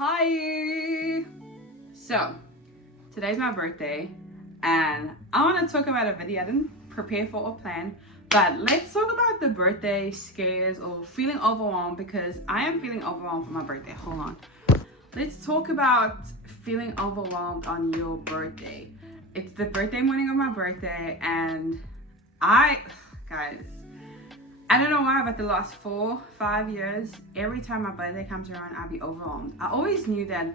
Hi! So, today's my birthday, and I want to talk about a video I didn't prepare for or plan, but let's talk about the birthday scares or feeling overwhelmed, because I am feeling overwhelmed for my birthday. Hold on. Let's talk about feeling overwhelmed on your birthday. It's the birthday morning of my birthday, and guys, I don't know why, but the last 4-5 years, every time my birthday comes around, I'll be overwhelmed. I always knew that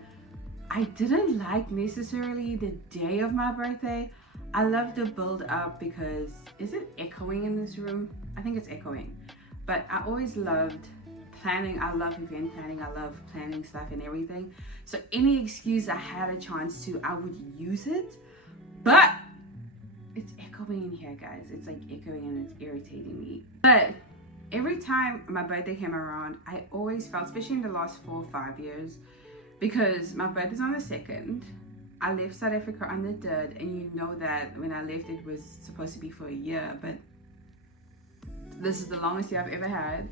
I didn't like necessarily the day of my birthday. I love the build up because, is it echoing in this room? I think it's echoing. But I always loved planning. I love event planning. I love planning stuff and everything. So any excuse I had a chance to, I would use it. But it's echoing in here, guys. It's like echoing and it's irritating me. But every time my birthday came around, I always felt, especially in the last 4 or 5 years, because my birthday's on the 2nd. I left South Africa on the 3rd, and you know that when I left, it was supposed to be for a year, but this is the longest year I've ever had.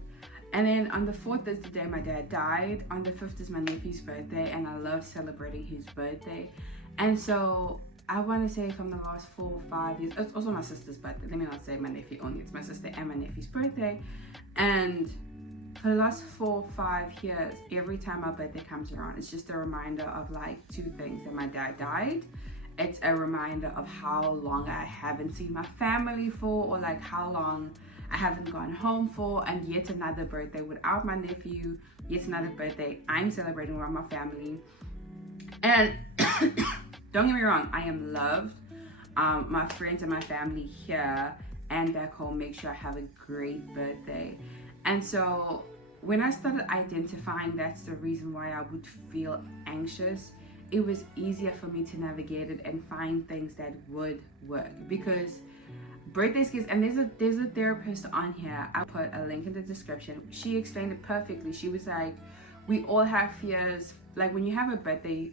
And then on the 4th is the day my dad died. On the 5th is my nephew's birthday, and I love celebrating his birthday. And so I want to say from the last 4 or 5 years, it's also my sister's birthday. Let me not say my nephew only. It's my sister and my nephew's birthday. And for the last 4 or 5 years, every time my birthday comes around, it's just a reminder of like 2 things: that my dad died. It's a reminder of how long I haven't seen my family for, or like how long I haven't gone home for, and yet another birthday without my nephew, yet another birthday I'm celebrating with my family. And don't get me wrong, I am loved. My friends and my family here and back home make sure I have a great birthday. And so when I started identifying that's the reason why I would feel anxious, it was easier for me to navigate it and find things that would work. Because birthday scares, and there's a therapist on here, I'll put a link in the description. She explained it perfectly. She was like, we all have fears. Like when you have a birthday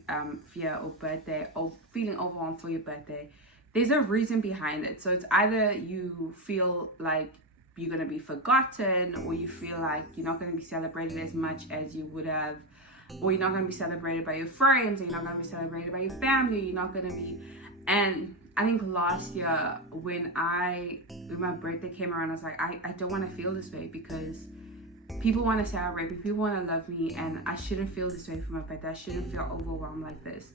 fear or birthday or feeling overwhelmed for your birthday, there's a reason behind it. So it's either you feel like you're going to be forgotten, or you feel like you're not going to be celebrated as much as you would have, or you're not going to be celebrated by your friends, or you're not going to be celebrated by your family, you're not going to be. And I think last year when my birthday came around, I was like, I don't want to feel this way, because people want to celebrate me, people want to love me, and I shouldn't feel this way for my birthday. I shouldn't feel overwhelmed like this.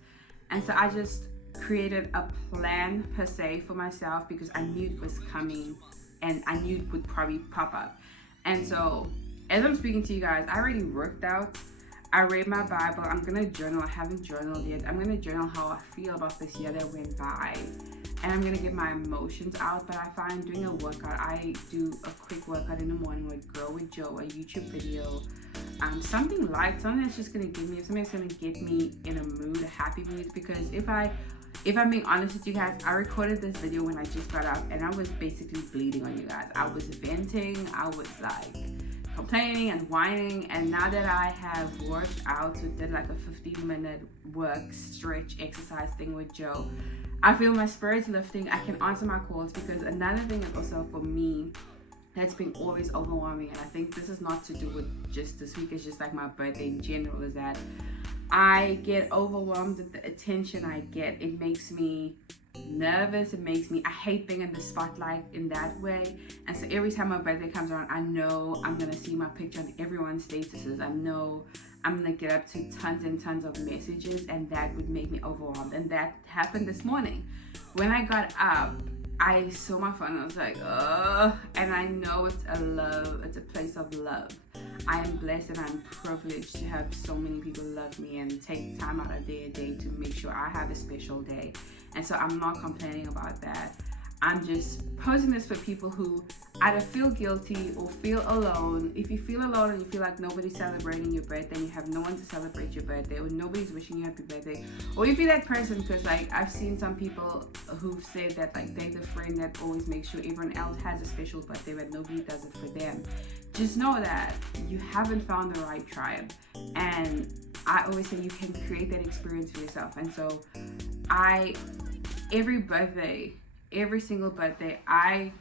And so I just created a plan per se for myself, because I knew it was coming and I knew it would probably pop up. And so as I'm speaking to you guys, I already worked out. I read my Bible. I'm gonna journal. I haven't journaled yet. I'm gonna journal how I feel about this year that went by, and I'm gonna get my emotions out. But I find doing a workout, I do a quick workout in the morning with Grow with Joe, a YouTube video, something light, something that's just gonna give me, something that's gonna get me in a mood, a happy mood. Because if I'm being honest with you guys, I recorded this video when I just got up, and I was basically bleeding on you guys. I was venting. I was like complaining and whining. And now that I have worked out, so did like a 15-minute work stretch exercise thing with Joe, I feel my spirits lifting. I can answer my calls, because another thing is also for me that's been always overwhelming, and I think this is not to do with just this week, it's just like my birthday in general, is that I get overwhelmed at the attention I get. It makes me nervous. I hate being in the spotlight in that way. And so every time my birthday comes around, I know I'm gonna see my picture on everyone's statuses. I know I'm gonna get up to tons and tons of messages, and that would make me overwhelmed. And that happened this morning. When I got up, I saw my phone and I was like, ugh. And I know it's a place of love. I am blessed and I'm privileged to have so many people love me and take time out of their day to make sure I have a special day. And so I'm not complaining about that. I'm just posting this for people who either feel guilty or feel alone. If you feel alone and you feel like nobody's celebrating your birthday, and you have no one to celebrate your birthday, or nobody's wishing you happy birthday, or if you're that person, because like I've seen some people who've said that like they're the friend that always makes sure everyone else has a special birthday but nobody does it for them, just know that you haven't found the right tribe. And I always say you can create that experience for yourself. And so every single birthday, I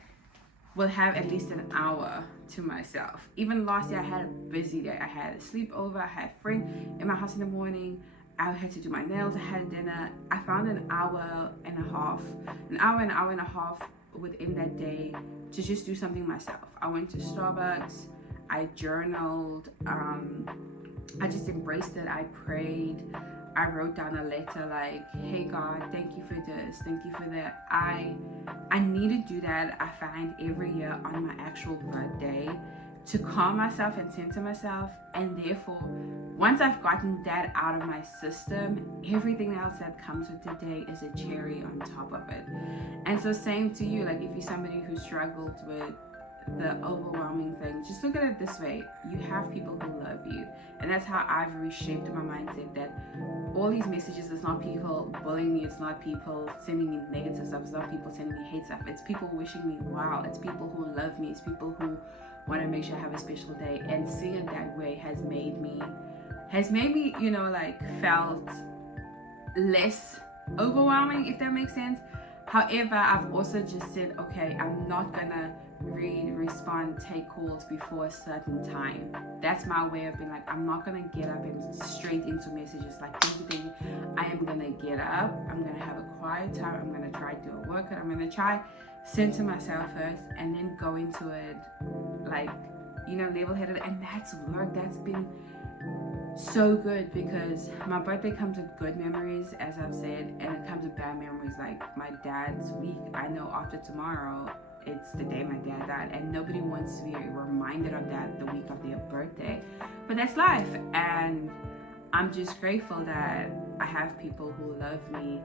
will have at least an hour to myself. Even last year I had a busy day. I had a sleepover, I had a friend in my house in the morning, I had to do my nails, I had dinner. I found an hour and a half within that day to just do something myself. I went to Starbucks, I journaled, I just embraced it. I prayed, I wrote down a letter like, hey God, thank you for this, thank you for that. I need to do that. I find every year on my actual birthday to calm myself and center myself, and therefore once I've gotten that out of my system, everything else that comes with the day is a cherry on top of it. And so same to you, like if you're somebody who struggles with the overwhelming thing, just look at it this way: you have people who love you. And that's how I've reshaped my mindset, that all these messages, it's not people bullying me, it's not people sending me negative stuff, it's not people sending me hate stuff, it's people wishing me well, it's people who love me, it's people who want to make sure I have a special day. And seeing it that way has made me you know, like, felt less overwhelming, if that makes sense. However, I've also just said, okay, I'm not gonna read, respond, take calls before a certain time. That's my way of being like, I'm not gonna get up and straight into messages. Like, everything, I am gonna get up, I'm gonna have a quiet time, I'm gonna try to do a workout, I'm gonna try center myself first, and then go into it like, you know, level-headed. And that's work. That's been so good, because my birthday comes with good memories, as I've said, and it comes with bad memories, like my dad's week. I know after tomorrow it's the day my dad died, and nobody wants to be reminded of that the week of their birthday, but that's life. And I'm just grateful that I have people who love me.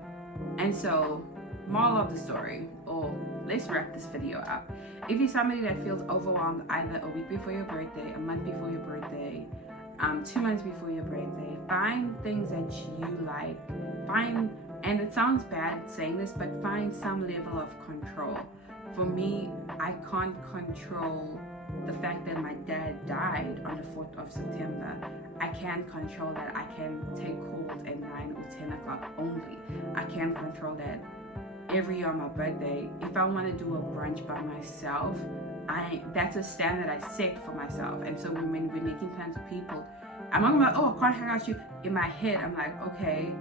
And so, moral of the story, or let's wrap this video up: if you're somebody that feels overwhelmed either a week before your birthday, a month before your birthday, 2 months before your birthday, find things that you like. Find, and it sounds bad saying this, but find some level of control. For me, I can't control the fact that my dad died on the 4th of September. I can't control that. I can take calls at 9 or 10 o'clock only. I can't control that every year on my birthday. If I want to do a brunch by myself, that's a standard I set for myself. And so when we're making plans with people, I'm not like, oh, I can't hang out with you. In my head, I'm like, okay,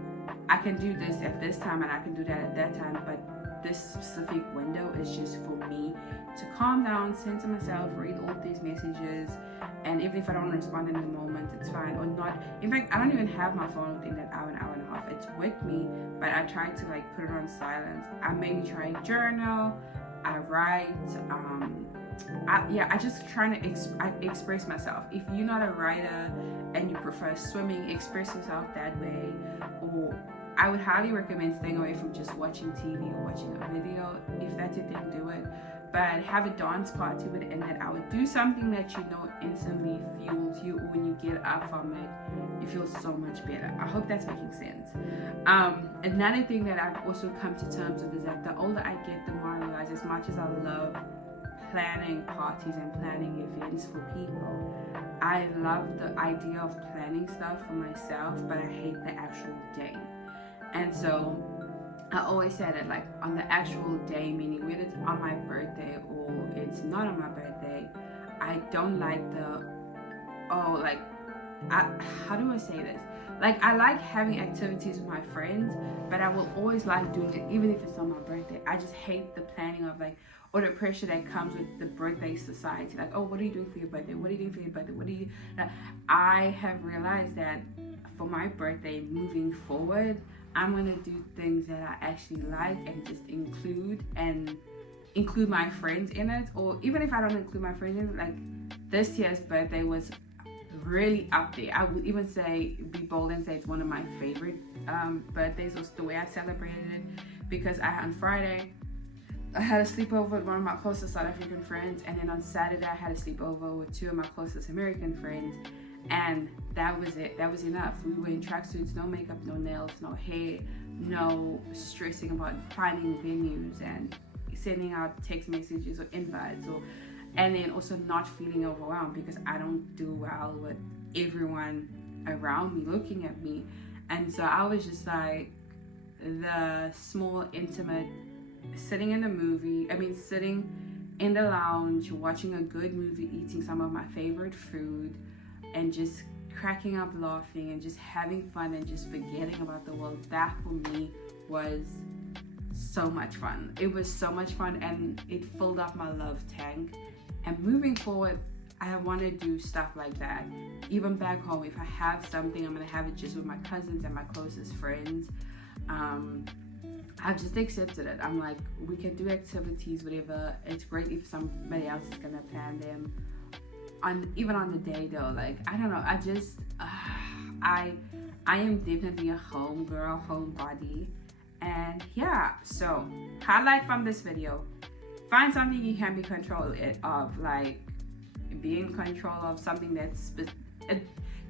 I can do this at this time and I can do that at that time, but this specific window is just for me to calm down, center myself, read all these messages, and even if I don't respond in the moment, it's fine. Or not. In fact, I don't even have my phone within that hour and a half. It's with me, but I try to like put it on silent. I maybe try to journal, I write, I just trying to express myself. If you're not a writer and you prefer swimming, express yourself that way. Or I would highly recommend staying away from just watching TV or watching a video. If that's your thing, do it. But have a dance party within that hour. Do something that you know instantly fuels you, or when you get up from it, you feel so much better. I hope that's making sense. Another thing that I've also come to terms with is that the older I get, the more I realize, as much as I love planning parties and planning events for people, I love the idea of planning stuff for myself, but I hate the actual day. And so I always say that, like, on the actual day, meaning whether it's on my birthday or it's not on my birthday, I don't like how do I say this? Like, I like having activities with my friends, but I will always like doing it even if it's on my birthday. I just hate the planning of, like, or the pressure that comes with the birthday society. Like, oh, what are you doing for your birthday? What are you doing for your birthday? What are you... I have realized that for my birthday moving forward, I'm going to do things that I actually like and just include my friends in it. Or even if I don't include my friends in it, like this year's birthday was really up there. I would even say, be bold and say it's one of my favorite birthdays, was the way I celebrated it. Because on Friday, I had a sleepover with one of my closest South African friends, and then on Saturday I had a sleepover with 2 of my closest American friends. And that was it. That was enough. We were in tracksuits, no makeup, no nails, no hair, no stressing about finding venues and sending out text messages or invites, and then also not feeling overwhelmed, because I don't do well with everyone around me looking at me. And so I was just like, the small, intimate, sitting in the lounge, watching a good movie, eating some of my favorite food, and just cracking up laughing and just having fun and just forgetting about the world. That for me was so much fun. It was so much fun, and it filled up my love tank. And moving forward, I want to do stuff like that. Even back home, if I have something, I'm going to have it just with my cousins and my closest friends. I've just accepted it. I'm like, we can do activities, whatever. It's great if somebody else is going to plan them. Even on the day though, like, I don't know, I just, I am definitely a home girl, homebody. And yeah, so highlight from this video, find something you can be control of, like be in control of something that's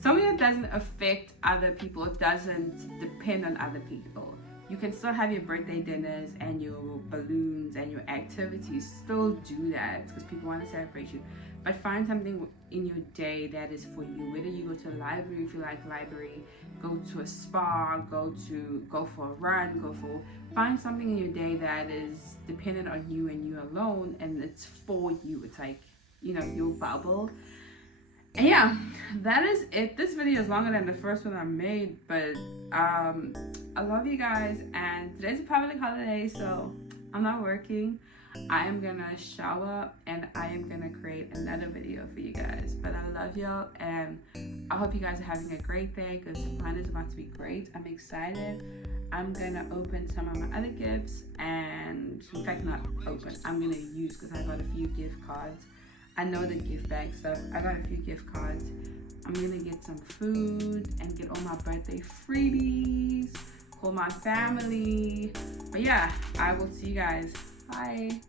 something that doesn't affect other people, it doesn't depend on other people. You can still have your birthday dinners and your balloons and your activities, still do that because people want to celebrate you. But find something in your day that is for you. Whether you go to the library if you like library, go to a spa, go for a run, find something in your day that is dependent on you and you alone, and it's for you. It's like, you know, your bubble. And yeah, that is it. This video is longer than the first one I made, but I love you guys, and today's a public holiday, so I'm not working. I am gonna shower and I am gonna create another video for you guys. But I love y'all, and I hope you guys are having a great day because the plan is about to be great. I'm excited. I'm gonna open some of my other gifts, and in fact not open, I'm gonna use, because I got a few gift cards. I know the gift bag stuff. I got a few gift cards. I'm gonna get some food and get all my birthday freebies, call my family. But yeah, I will see you guys. Bye.